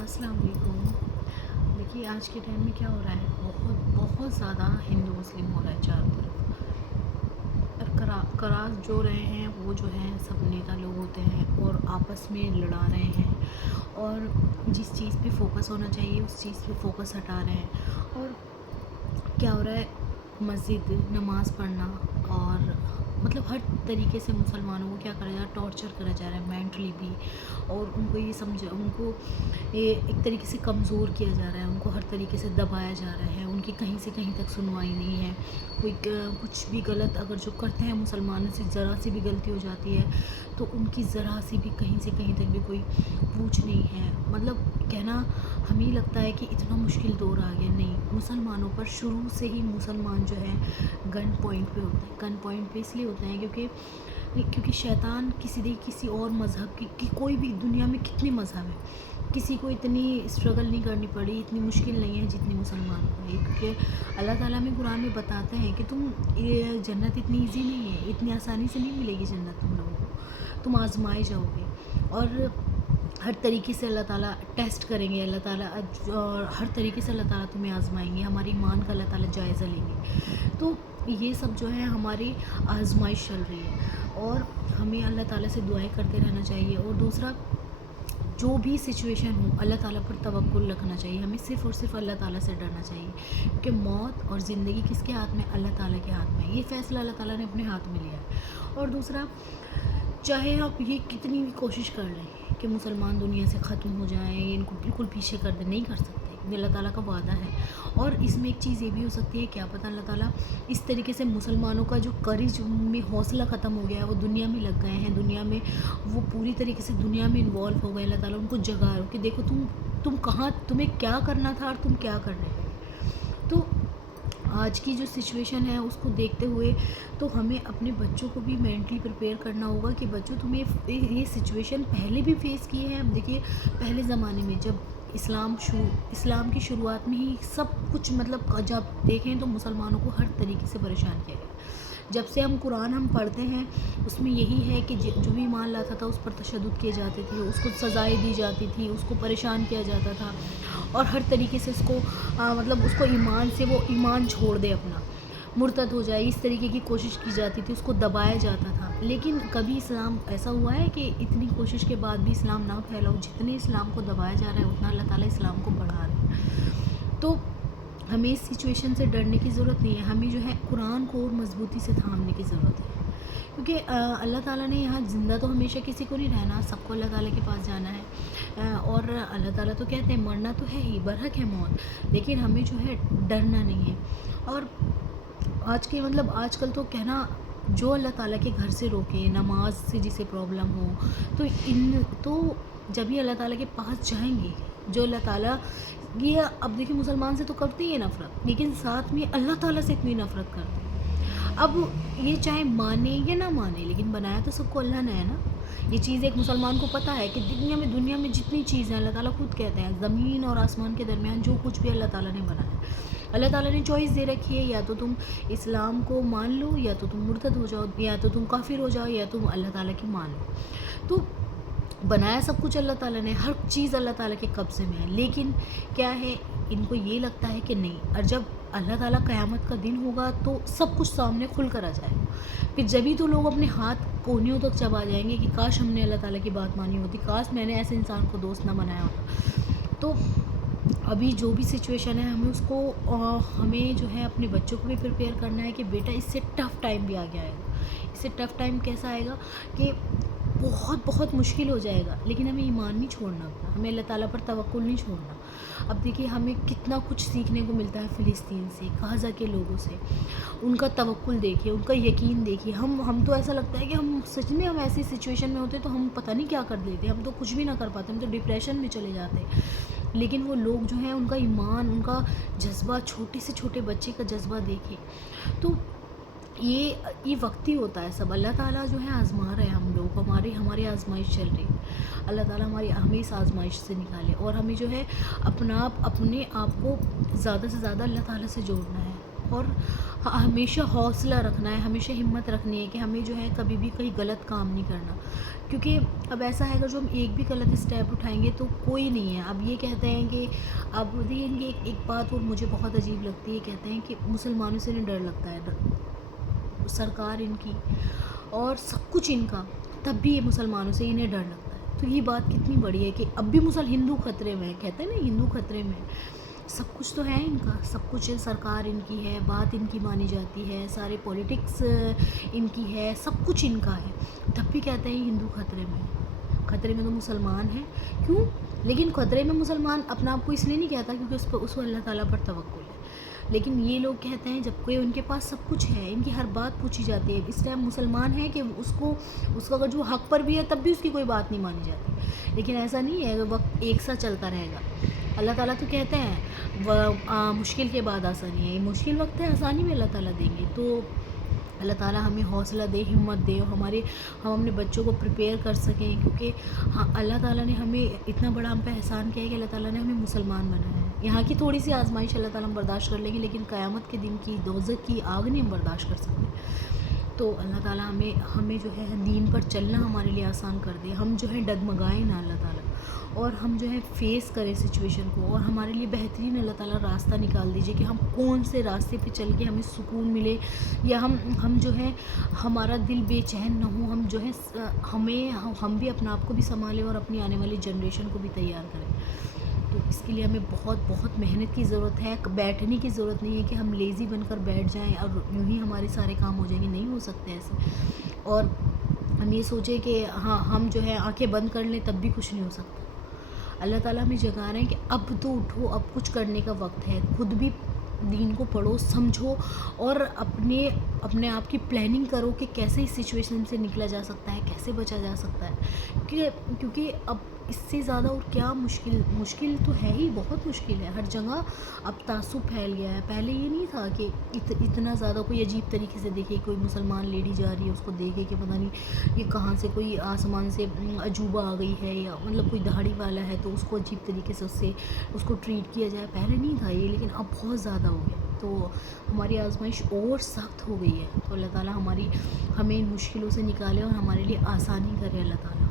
السلام علیکم۔ دیکھیے آج کے ٹائم میں کیا ہو رہا ہے، بہت بہت زیادہ ہندو مسلم ہو رہا ہے چاروں طرف، اور کراس جو رہے ہیں وہ جو ہیں سب نیتا لوگ ہوتے ہیں اور آپس میں لڑا رہے ہیں، اور جس چیز پہ فوکس ہونا چاہیے اس چیز پہ فوکس ہٹا رہے ہیں۔ اور کیا ہو رہا ہے، مسجد نماز پڑھنا اور مطلب ہر طریقے سے مسلمانوں کو کیا کرا جا رہا ہے، ٹارچر کرا جا رہا ہے مینٹلی بھی، اور ان کو یہ سمجھا، ان کو یہ ایک طریقے سے کمزور کیا جا رہا ہے، ان کو ہر طریقے سے دبایا جا رہا ہے، ان کی کہیں سے کہیں تک سنوائی نہیں ہے۔ کوئی کچھ بھی غلط اگر جو کرتے ہیں مسلمانوں سے ذرا سی بھی غلطی ہو جاتی ہے تو ان کی ذرا سی بھی کہیں سے کہیں تک بھی کوئی پوچھ نہیں ہے۔ مطلب کہنا ہمیں لگتا ہے کہ اتنا مشکل دور آ گیا، نہیں، مسلمانوں پر شروع سے ہی مسلمان جو ہے گن پوائنٹ پہ ہوتے ہیں۔ گن پوائنٹ پہ اس لیے ہوتے ہیں کیونکہ شیطان کسی اور مذہب کی کوئی بھی دنیا میں کتنے مذہب ہیں، کسی کو اتنی اسٹرگل نہیں کرنی پڑی، اتنی مشکل نہیں ہے جتنی مسلمان کو ہے، کیونکہ اللہ تعالیٰ میں قرآن میں بتاتے ہیں کہ یہ جنت اتنی ایزی نہیں ہے، اتنی آسانی سے نہیں ملے گی جنت تم لوگوں کو، تم آزمائے جاؤ گے، اور ہر طریقے سے اللہ تعالیٰ ٹیسٹ کریں گے، اللہ تعالیٰ اور ہر طریقے سے اللہ تعالیٰ تمہیں آزمائیں گے، ہماری ایمان کا اللہ تعالیٰ جائزہ لیں گے۔ تو یہ سب جو ہے ہماری آزمائش چل رہی ہے، اور ہمیں اللہ تعالیٰ سے دعائیں کرتے رہنا چاہیے، اور دوسرا جو بھی سچویشن ہو اللہ تعالیٰ پر توکل رکھنا چاہیے، ہمیں صرف اور صرف اللہ تعالیٰ سے ڈرنا چاہیے، کیونکہ موت اور زندگی کس کے ہاتھ میں، اللہ تعالیٰ کے ہاتھ میں، یہ فیصلہ اللہ تعالیٰ نے اپنے ہاتھ میں لیا ہے۔ اور دوسرا، چاہے آپ یہ کتنی بھی کوشش کر لیں کہ مسلمان دنیا سے ختم ہو جائیں، ان کو بالکل پیچھے کر دیں، نہیں کر سکتے، کیونکہ اللہ تعالیٰ کا وعدہ ہے۔ اور اس میں ایک چیز یہ بھی ہو سکتی ہے، کیا پتہ اللہ تعالیٰ اس طریقے سے مسلمانوں کا جو کرج میں حوصلہ ختم ہو گیا ہے، وہ دنیا میں لگ گئے ہیں، دنیا میں وہ پوری طریقے سے دنیا میں انوالو ہو گئے، اللہ تعالیٰ ان کو جگا رہا کہ دیکھو تم کہاں، تمہیں کیا کرنا تھا اور تم کیا کر رہے ہو۔ تو آج کی جو سچویشن ہے اس کو دیکھتے ہوئے تو ہمیں اپنے بچوں کو بھی مینٹلی پریپیئر کرنا ہوگا کہ بچوں تمہیں یہ سچویشن پہلے بھی فیس کی ہے۔ اب دیکھیے پہلے زمانے میں جب اسلام کی شروعات میں ہی سب کچھ، مطلب جب دیکھیں تو مسلمانوں کو ہر طریقے سے پریشان کیا گیا۔ جب سے قرآن پڑھتے ہیں اس میں یہی ہے کہ جو بھی ایمان لاتا تھا اس پر تشدد کیے جاتے تھے، اس کو سزائیں دی جاتی تھی، اس کو پریشان کیا جاتا تھا، اور ہر طریقے سے اس کو مطلب اس کو ایمان سے، وہ ایمان چھوڑ دے، اپنا مرتد ہو جائے، اس طریقے کی کوشش کی جاتی تھی، اس کو دبایا جاتا تھا۔ لیکن کبھی اسلام ایسا ہوا ہے کہ اتنی کوشش کے بعد بھی اسلام نہ پھیلا ہو؟ جتنے اسلام کو دبایا جا رہا ہے اتنا اللہ تعالیٰ اسلام کو بڑھا رہا ہے۔ تو ہمیں اس سچویشن سے ڈرنے کی ضرورت نہیں ہے، ہمیں جو ہے قرآن کو اور مضبوطی سے تھامنے کی ضرورت ہے، کیونکہ اللہ تعالیٰ نے یہاں زندہ تو ہمیشہ کسی کو نہیں رہنا، سب کو اللہ تعالیٰ کے پاس جانا ہے، اور اللہ تعالیٰ تو کہتے ہیں مرنا تو ہے ہی، برحق ہے موت، لیکن ہمیں جو ہے ڈرنا نہیں ہے۔ اور آج کل تو کہنا، جو اللہ تعالیٰ کے گھر سے روکے، نماز سے جسے پرابلم ہو، تو جب یہ اللہ تعالیٰ کے پاس جائیں گے، جو اللہ تعالیٰ یہ، اب دیکھیں مسلمان سے تو کرتے ہی ہے نفرت، لیکن ساتھ میں اللہ تعالیٰ سے اتنی نفرت کرتے ہیں۔ اب یہ چاہے مانے یا نہ مانے، لیکن بنایا تو سب کو اللہ نے ہے نا۔ یہ چیز ایک مسلمان کو پتہ ہے کہ دنیا میں جتنی چیزیں اللہ تعالیٰ خود کہتے ہیں، زمین اور آسمان کے درمیان جو کچھ بھی اللہ تعالیٰ نے بنایا، اللہ تعالیٰ نے چوائس دے رکھی ہے، یا تو تم اسلام کو مان لو، یا تو تم مرتد ہو جاؤ، یا تو تم کافر ہو جاؤ، یا تم اللہ تعالیٰ کی مان لو۔ تو بنایا سب کچھ اللہ تعالیٰ نے، ہر چیز اللہ تعالیٰ کے قبضے میں ہے، لیکن کیا ہے، ان کو یہ لگتا ہے کہ نہیں، اور جب اللہ تعالیٰ قیامت کا دن ہوگا تو سب کچھ سامنے کھل کر آ جائے گا، پھر جبھی تو لوگ اپنے ہاتھ کونیوں تک چبا جائیں گے کہ کاش ہم نے اللہ تعالیٰ کی بات مانی ہوتی، کاش میں نے ایسے انسان کو دوست نہ بنایا ہوتا۔ تو ابھی جو بھی سچویشن ہے ہمیں جو ہے اپنے بچوں کو بھی پریپیئر کرنا ہے کہ بیٹا اس سے ٹف ٹائم بھی آگے آئے گا، اس سے ٹف ٹائم کیسا آئے گا کہ بہت بہت مشکل ہو جائے گا، لیکن ہمیں ایمان نہیں چھوڑنا اپنا، ہمیں اللہ تعالیٰ پر توکل نہیں چھوڑنا۔ اب دیکھیے ہمیں کتنا کچھ سیکھنے کو ملتا ہے فلسطین سے، غزہ کے لوگوں سے، ان کا توکل دیکھیے، ان کا یقین دیکھیے۔ ہم تو ایسا لگتا ہے کہ ہم سچ میں، ہم ایسی سچویشن میں ہوتے تو ہم پتہ نہیں کیا کر دیتے، ہم تو کچھ بھی نہ کر پاتے، ہم تو ڈپریشن میں چلے جاتے، لیکن وہ لوگ جو ہیں ان کا ایمان، ان کا جذبہ، چھوٹے سے چھوٹے بچے کا جذبہ دیکھے۔ تو یہ وقتی ہوتا ہے سب، اللہ تعالیٰ جو ہے آزما رہے ہیں ہم لوگ کو، ہماری آزمائش چل رہی ہے، اللہ تعالیٰ ہمیں اس آزمائش سے نکالے، اور ہمیں جو ہے اپنے آپ کو زیادہ سے زیادہ اللہ تعالیٰ سے جوڑنا ہے، اور ہمیشہ حوصلہ رکھنا ہے، ہمیشہ ہمت رکھنی ہے کہ ہمیں جو ہے کبھی بھی کہیں غلط کام نہیں کرنا، کیونکہ اب ایسا ہے اگر جو ہم ایک بھی غلط اسٹیپ اٹھائیں گے تو کوئی نہیں ہے. اب یہ کہتے ہیں کہ اب دیکھیں گے ایک بات اور مجھے بہت عجیب لگتی ہے، کہتے ہیں کہ مسلمانوں سے نہیں ڈر لگتا ہے، سرکار ان کی اور سب کچھ ان کا، تب بھی یہ مسلمانوں سے انہیں ڈر لگتا ہے. تو یہ بات کتنی بڑی ہے کہ اب بھی ہندو خطرے میں ہے، کہتے ہیں نا ہندو خطرے میں ہے. سب کچھ تو ہے ان کا، سب کچھ سرکار ان کی ہے، بات ان کی مانی جاتی ہے، سارے پولیٹکس ان کی ہے، سب کچھ ان کا ہے، تب بھی کہتے ہیں ہندو خطرے میں ہے. خطرے میں تو مسلمان ہیں. کیوں؟ لیکن خطرے میں مسلمان اپنا آپ کو اس لیے نہیں کہتا کیونکہ اس کو اللہ تعالیٰ پر توکل ہے. لیکن یہ لوگ کہتے ہیں جب کوئی ان کے پاس سب کچھ ہے، ان کی ہر بات پوچھی جاتی ہے، اس ٹائم مسلمان ہے کہ اس کو اگر جو حق پر بھی ہے تب بھی اس کی کوئی بات نہیں مانی جاتی. لیکن ایسا نہیں ہے، وقت ایک سا چلتا رہے گا. اللہ تعالیٰ تو کہتے ہیں مشکل کے بعد آسانی ہے، مشکل وقت ہے، آسانی میں اللہ تعالیٰ دیں گے. تو اللہ تعالیٰ ہمیں حوصلہ دے، ہمت دے، اور ہم اپنے بچوں کو پریپیئر کر سکیں، کیونکہ اللہ تعالیٰ نے ہمیں اتنا بڑا ہم پہ احسان کیا ہے کہ اللہ تعالیٰ نے ہمیں مسلمان بنایا ہے. یہاں کی تھوڑی سی آزمائش اللہ تعالیٰ ہم برداشت کر لیں گے، لیکن قیامت کے دن کی دوزخ کی آگ نہیں ہم برداشت کر سکتے. تو اللہ تعالیٰ ہمیں جو ہے دین پر چلنا ہمارے لیے آسان کر دے. ہم جو ہے ڈگمگائیں نہ اللہ تعالیٰ، اور ہم جو ہے فیس کریں سچویشن کو، اور ہمارے لیے بہترین اللہ تعالیٰ راستہ نکال دیجئے کہ ہم کون سے راستے پہ چل کے ہمیں سکون ملے، یا ہم جو ہے ہمارا دل بے چین نہ ہو، ہم جو ہے ہم بھی اپنا آپ کو بھی سنبھالیں اور اپنی آنے والی جنریشن کو بھی تیار کریں. تو اس کے لیے ہمیں بہت بہت محنت کی ضرورت ہے. بیٹھنے کی ضرورت نہیں ہے کہ ہم لیزی بن کر بیٹھ جائیں اور یوں ہی ہمارے سارے کام ہو جائیں گے، نہیں ہو سکتے ایسے. اور ہم یہ سوچیں کہ ہاں ہم جو ہے آنکھیں بند کر لیں تب بھی کچھ نہیں ہو سکتا. اللہ تعالیٰ ہمیں جگا رہے ہیں کہ اب تو اٹھو، اب کچھ کرنے کا وقت ہے. خود بھی دین کو پڑھو، سمجھو، اور اپنے آپ کی پلاننگ کرو کہ کیسے اس سچویشن سے نکلا جا سکتا ہے، کیسے بچا جا سکتا ہے. کیونکہ اب اس سے زیادہ اور کیا مشکل تو ہے ہی، بہت مشکل ہے. ہر جگہ اب تعصب پھیل گیا ہے. پہلے یہ نہیں تھا کہ اتنا زیادہ کوئی عجیب طریقے سے دیکھے، کوئی مسلمان لیڈی جا رہی ہے اس کو دیکھے کہ پتہ نہیں یہ کہاں سے کوئی آسمان سے عجوبہ آ گئی ہے، یا مطلب کوئی دہاڑی والا ہے تو اس کو عجیب طریقے سے اس کو ٹریٹ کیا جائے. پہلے نہیں تھا یہ، لیکن اب بہت زیادہ ہو گیا. تو ہماری آزمائش اور سخت ہو گئی ہے. تو اللہ تعالیٰ ہمیں ان مشکلوں سے نکالے اور ہمارے لیے آسانی کرے اللہ تعالیٰ،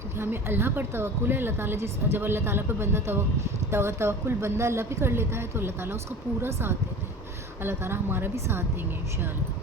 کیونکہ ہمیں اللہ پر توکل ہے. اللہ تعالیٰ جب اللہ تعالیٰ پہ بندہ توکل بندہ اللہ پہ کر لیتا ہے تو اللہ تعالیٰ اس کا پورا ساتھ دیتے ہیں. اللہ تعالیٰ ہمارا بھی ساتھ دیں گے انشاءاللہ.